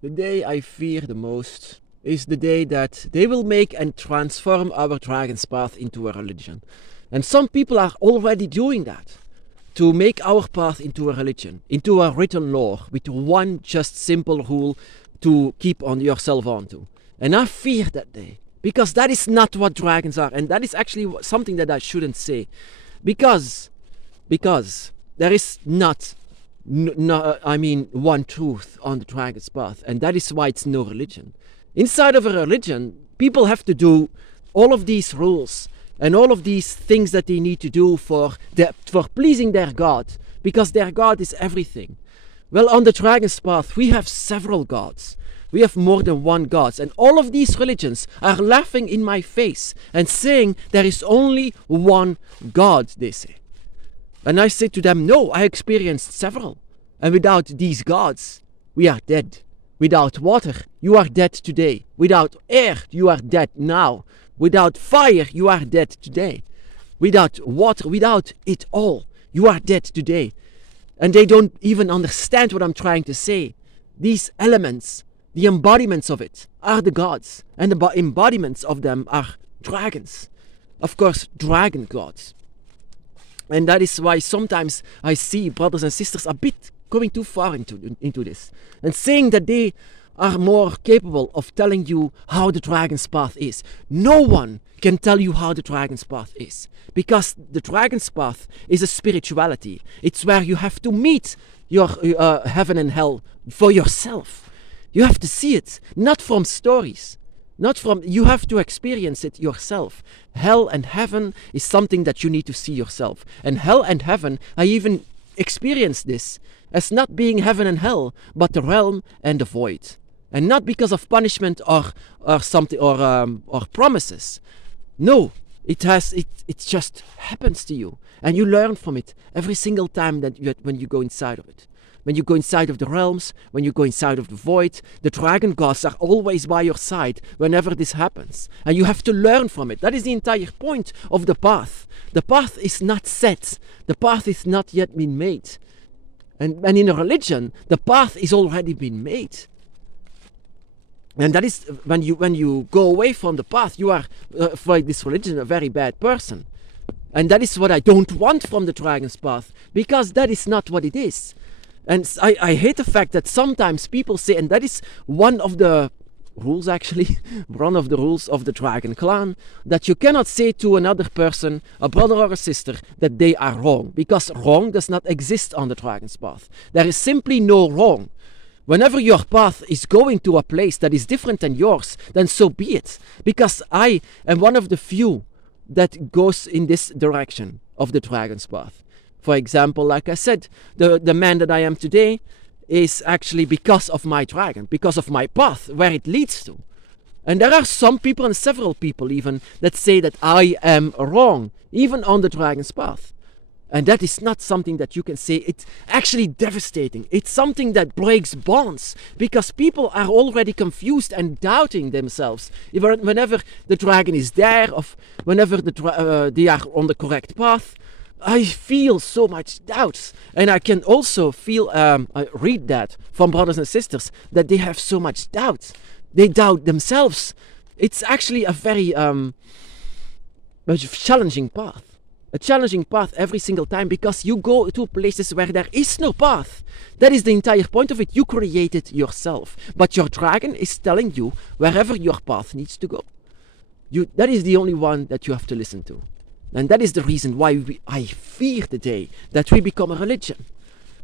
The day I fear the most is the day that they will make and transform our dragon's path into a religion. And some people are already doing that. To make our path into a religion, into a written law, with one just simple rule to keep on yourself onto. And I fear that day, because that is not what dragons are, and that is actually something that I shouldn't say. Because there is not one truth on the dragon's path, and that is why it's no religion. Inside of a religion, people have to do all of these rules and all of these things that they need to do for pleasing their God, because their God is everything. Well, on the dragon's path, we have several gods. We have more than one God, and all of these religions are laughing in my face and saying there is only one God, they say. And I say to them, no, I experienced several. And without these gods, we are dead. Without water, you are dead today. Without air, you are dead now. Without fire, you are dead today. Without water, without it all, you are dead today. And they don't even understand what I'm trying to say. These elements, the embodiments of it, are the gods. And the embodiments of them are dragons. Of course, dragon gods. And that is why sometimes I see brothers and sisters a bit going too far into this. And saying that they are more capable of telling you how the dragon's path is. No one can tell you how the dragon's path is. Because the dragon's path is a spirituality. It's where you have to meet your heaven and hell for yourself. You have to see it, not from stories. You have to experience it yourself. Hell and heaven is something that you need to see yourself. And hell and heaven, I even experienced this as not being heaven and hell, but the realm and the void. And not because of punishment or something or promises. No, it just happens to you, and you learn from it every single time when you go inside of it. When you go inside of the realms, when you go inside of the void, the dragon gods are always by your side whenever this happens. And you have to learn from it. That is the entire point of the path. The path is not set. The path is not yet been made. And in a religion, the path is already been made. And that is when you go away from the path, you are, for this religion, a very bad person. And that is what I don't want from the dragon's path, because that is not what it is. And I hate the fact that sometimes people say, and that is one of the rules actually, one of the rules of the dragon clan, that you cannot say to another person, a brother or a sister, that they are wrong, because wrong does not exist on the dragon's path. There is simply no wrong. Whenever your path is going to a place that is different than yours, then so be it. Because I am one of the few that goes in this direction of the dragon's path. For example, like I said, the man that I am today is actually because of my dragon, because of my path, where it leads to. And there are some people, and several people even, that say that I am wrong, even on the dragon's path. And that is not something that you can say. It's actually devastating. It's something that breaks bonds, because people are already confused and doubting themselves. Whenever the dragon is there, or whenever they are on the correct path, I feel so much doubt. And I can also feel, read that from brothers and sisters, that they have so much doubt. They doubt themselves. It's actually a very challenging path. A challenging path every single time, because you go to places where there is no path. That is the entire point of it. You create it yourself. But your dragon is telling you wherever your path needs to go. That is the only one that you have to listen to. And that is the reason why I fear the day that we become a religion.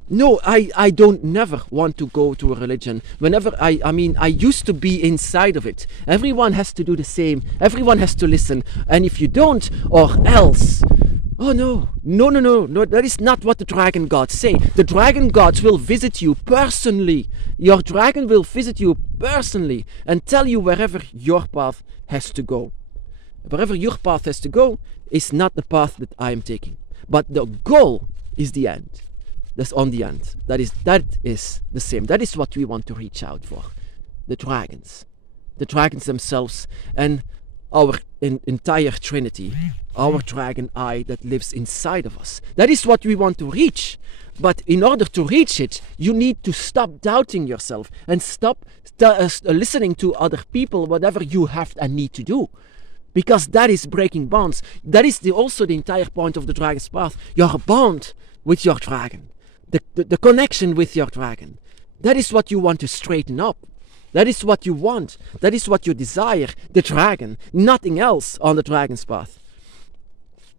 No, I don't never want to go to a religion. Whenever I used to be inside of it. Everyone has to do the same. Everyone has to listen. And if you don't, or else... Oh no, that is not what the dragon gods say. The dragon gods will visit you personally. Your dragon will visit you personally and tell you wherever your path has to go. Wherever your path has to go is not the path that I am taking. But the goal is the end. That's on the end. That is the same. That is what we want to reach out for. The dragons themselves, and our entire Trinity, our dragon eye that lives inside of us. That is what we want to reach. But in order to reach it, you need to stop doubting yourself and stop listening to other people, whatever you have and need to do. Because that is breaking bonds. That is also the entire point of the dragon's path. Your bond with your dragon. The connection with your dragon. That is what you want to straighten up. That is what you want. That is what you desire. The dragon. Nothing else on the dragon's path.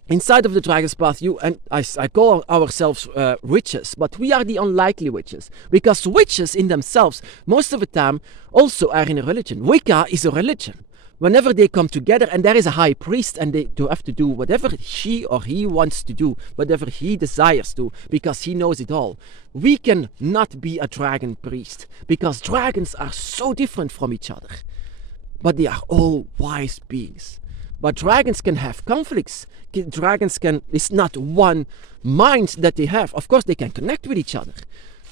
Inside of the dragon's path, you and I call ourselves witches, but we are the unlikely witches. Because witches in themselves, most of the time, also are in a religion. Wicca is a religion. Whenever they come together and there is a high priest and they do have to do whatever she or he wants to do, whatever he desires to, because he knows it all. We can not be a dragon priest, because dragons are so different from each other. But they are all wise beings. But dragons can have conflicts. It's not one mind that they have. Of course, they can connect with each other.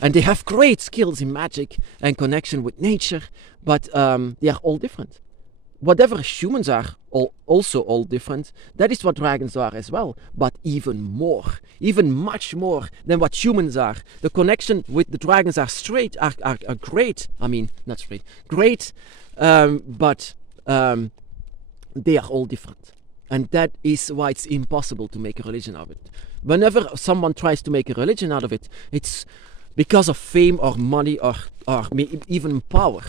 And they have great skills in magic and connection with nature, but they are all different. Whatever humans are also all different, that is what dragons are as well, but even more, even much more than what humans are. The connection with the dragons are great. I mean, not straight, great, but they are all different. And that is why it's impossible to make a religion out of it. Whenever someone tries to make a religion out of it, it's because of fame or money or even power.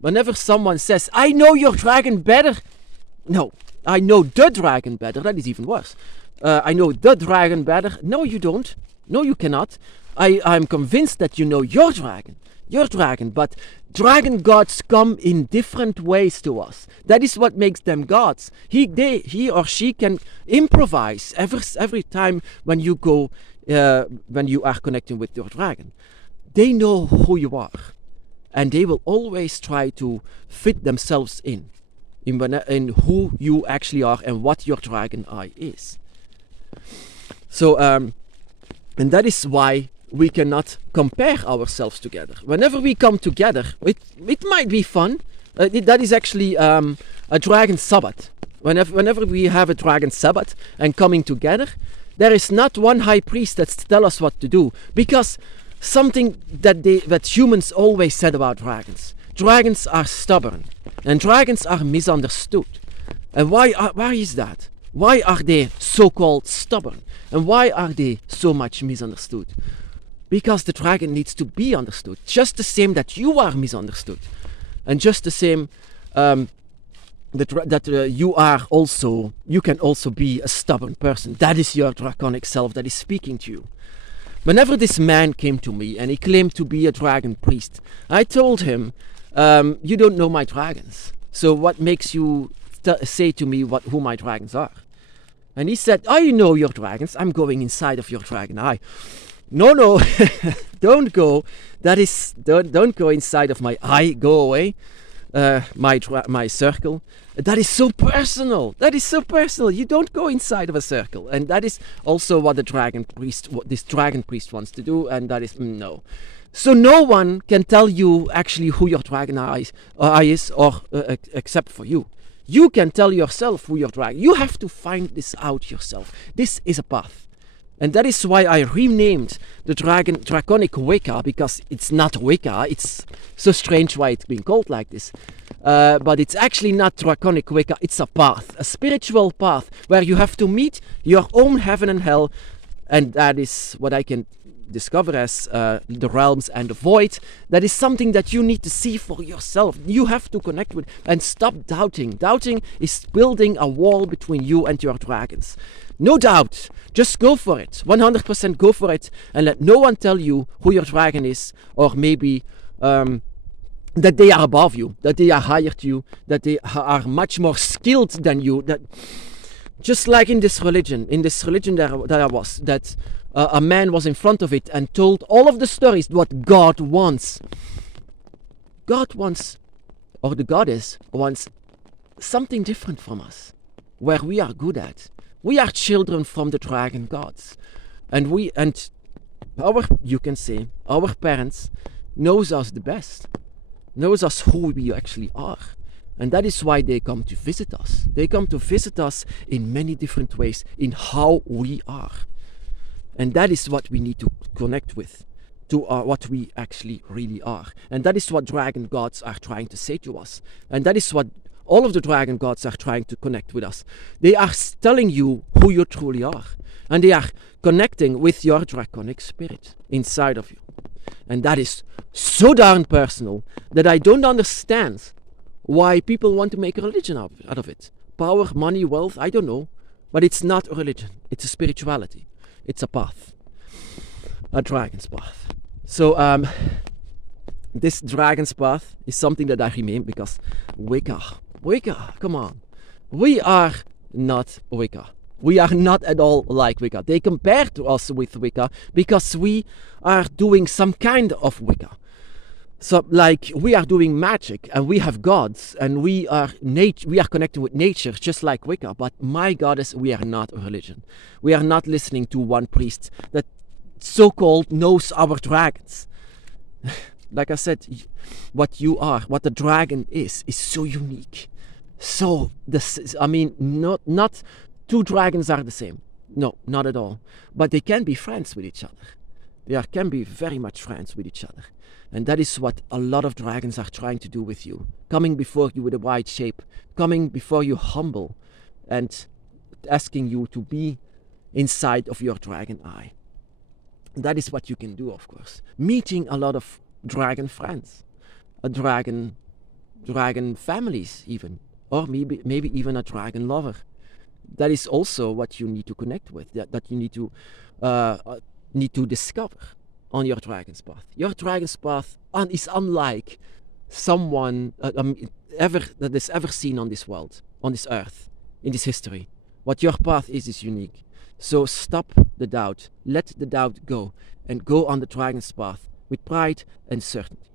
Whenever someone says, I know your dragon better. No, I know the dragon better. That is even worse. I know the dragon better. No, you don't. No, you cannot. I'm convinced that you know your dragon. Your dragon. But dragon gods come in different ways to us. That is what makes them gods. He or she can improvise every time when you go, when you are connecting with your dragon. They know who you are. And they will always try to fit themselves in who you actually are and what your dragon eye is. So, and that is why we cannot compare ourselves together. Whenever we come together, it might be fun. That is actually a dragon Sabbath. Whenever we have a dragon Sabbath and coming together, there is not one high priest that tells us what to do, because something that humans always said about dragons. Dragons are stubborn, and dragons are misunderstood. And why is that? Why are they so-called stubborn? And why are they so much misunderstood? Because the dragon needs to be understood, just the same that you are misunderstood, and just the same that you can also be a stubborn person. That is your draconic self that is speaking to you. Whenever this man came to me and he claimed to be a dragon priest, I told him, you don't know my dragons. So what makes you say to me who my dragons are? And he said, I know your dragons. I'm going inside of your dragon eye. No, don't go. Don't go inside of my eye. Go away. My circle. That is so personal. You don't go inside of a circle. And that is also what this dragon priest wants to do. And that is no. So no one can tell you actually who your dragon eye is, or except for you. You can tell yourself who your dragon. You have to find this out yourself. This is a path. And that is why I renamed the draconic Wicca, because it's not Wicca. It's so strange why it's being called like this. But it's actually not draconic Wicca. It's a path, a spiritual path, where you have to meet your own heaven and hell. And that is what I can discover as the realms and the void. That is something that you need to see for yourself. You have to connect with and stop doubting. Doubting is building a wall between you and your dragons. No doubt. Just go for it. 100% go for it. And let no one tell you who your dragon is. Or maybe that they are above you. That they are higher to you. That they are much more skilled than you. That just like in this religion that I was. That a man was in front of it and told all of the stories what God wants. God wants, or the goddess wants, something different from us. Where we are good at. We are children from the dragon gods, and our parents knows us the best, knows us who we actually are, and that is why they come to visit us. They come to visit us in many different ways, in how we are, And that is what we need to connect with, to what we actually really are. And that is what dragon gods are trying to say to us. And that is what all of the dragon gods are trying to connect with us. They are telling you who you truly are. And they are connecting with your draconic spirit inside of you. And that is so darn personal that I don't understand why people want to make a religion out of it. Power, money, wealth, I don't know. But it's not a religion. It's a spirituality. It's a path. A dragon's path. So this dragon's path is something that I remain because Wicca, come on. We are not Wicca. We are not at all like Wicca. They compare to us with Wicca because we are doing some kind of Wicca. So like we are doing magic and we have gods and we are connecting with nature just like Wicca. But my goddess, we are not a religion. We are not listening to one priest that so-called knows our dragons. Like I said, what you are, what the dragon is so unique. So not two dragons are the same. No, not at all. But they can be friends with each other. They can be very much friends with each other. And that is what a lot of dragons are trying to do with you. Coming before you with a wide shape. Coming before you humble. And asking you to be inside of your dragon eye. That is what you can do, of course. Meeting a lot of dragon friends. Dragon families even. Or maybe even a dragon lover. That is also what you need to connect with. That you need to discover on your dragon's path. Your dragon's path is unlike someone that is ever seen on this world, on this earth, in this history. What your path is unique. So stop the doubt, let the doubt go, and go on the dragon's path with pride and certainty.